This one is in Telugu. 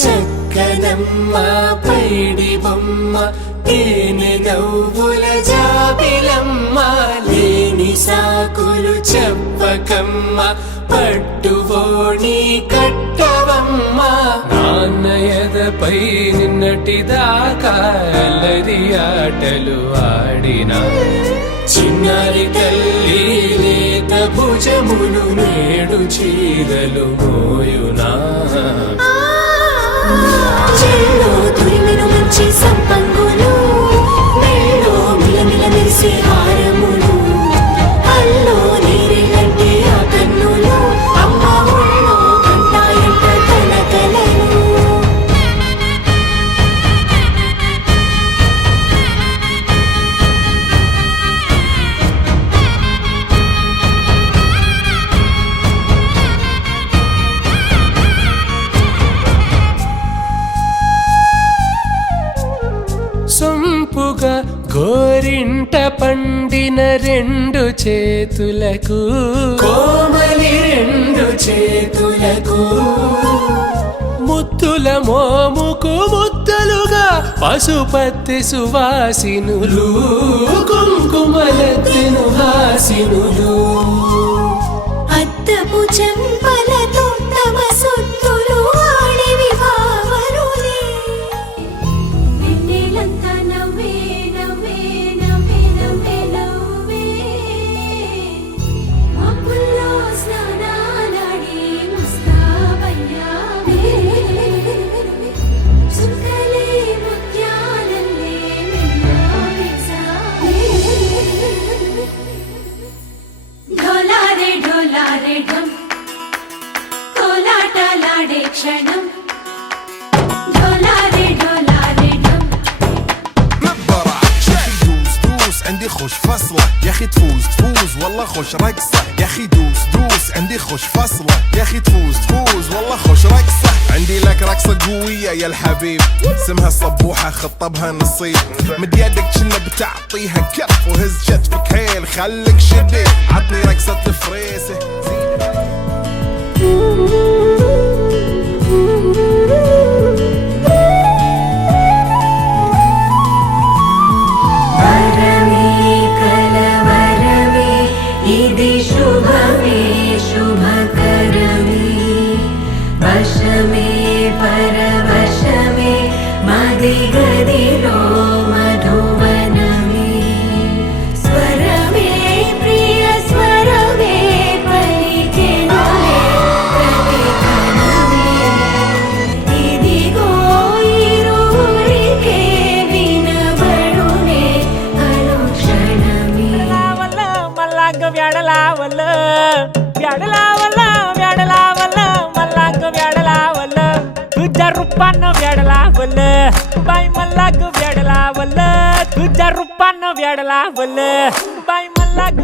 చక్కనమ్మ పైడి బొమ్మ తేనె నవ్వుల జాబిలమ్మ లేని సాకులు చెప్పకమ్మ పట్టువోణి కట్టవమ్మ నాన్నయదపై నిన్నటిదాకా అల్లరి ఆటలు ఆడినా చిన్నారి తల్లి లేత భుజములు నేడు చీరలు మోయునా చెల్లో తురిమిన మంచి సంపంగులు మెళ్ళో మిలమిల మెరిసే హారములు అల్లో నీరేలంటే ఆ కన్నులు అమ్మ ఒళ్ళో కంటాయంట కలకలను సొంపుగా గోరింట పండిన రెండు చేతులకు కోమలి రెండు చేతులకు ముద్దుల మోముకు ముద్దలుగా పశుపతి సువాసినులు కుంకుమలెత్తిను హాసినులు అద్దపు చెంపలతో తమ సొత్తులు ఆడివి భావరులే నిన్నేలంతా నవ్వే నవ్వే నవ్వే నవ్వే నవ్వే మబ్బుల్లో స్నానాలాడి ముస్తాబయ్యావే చుక్కలే ముత్యాలల్లే మెల్లావేశావే ఢోలారే ఢోలారే ఢమ్ కోలాటలాడే క్షణం ఢోలారే ఢోలారే ఢమ్ عندي خوش فصلة يا اخي تفوز تفوز والله خوش رقصة يا اخي دوس دوس عندي خوش فصلة يا اخي تفوز تفوز والله خوش رقصة عندي لك رقصة قوية يا الحبيب اسمها صبوحة خطبها نصيب مد يدك كنا بتعطيها كف وهز كتفك حيل خليك شديد عطني رقصة الفريسة शुभमे शुभकरमे वशमे परवशमे मदिगदिलो मधुवनमे स्वरमे प्रिय स्वरमे पलिकेनुले प्रतिकणमे इदिगो इरुवरिके विनबडुने अनुक्षणमे మల్లాంగ వ్యాడలావల్ల వ్యాడలావల్ల వ్యాడలావల్ల మల్లాంగ వ్యాడలావల్ల తుజ రూపాన్న వ్యాడలావల్ల బై మల్లాంగ వ్యాడలావల్ల తుజ రూపాన్న వ్యాడలావల్ల బై మల్లాంగ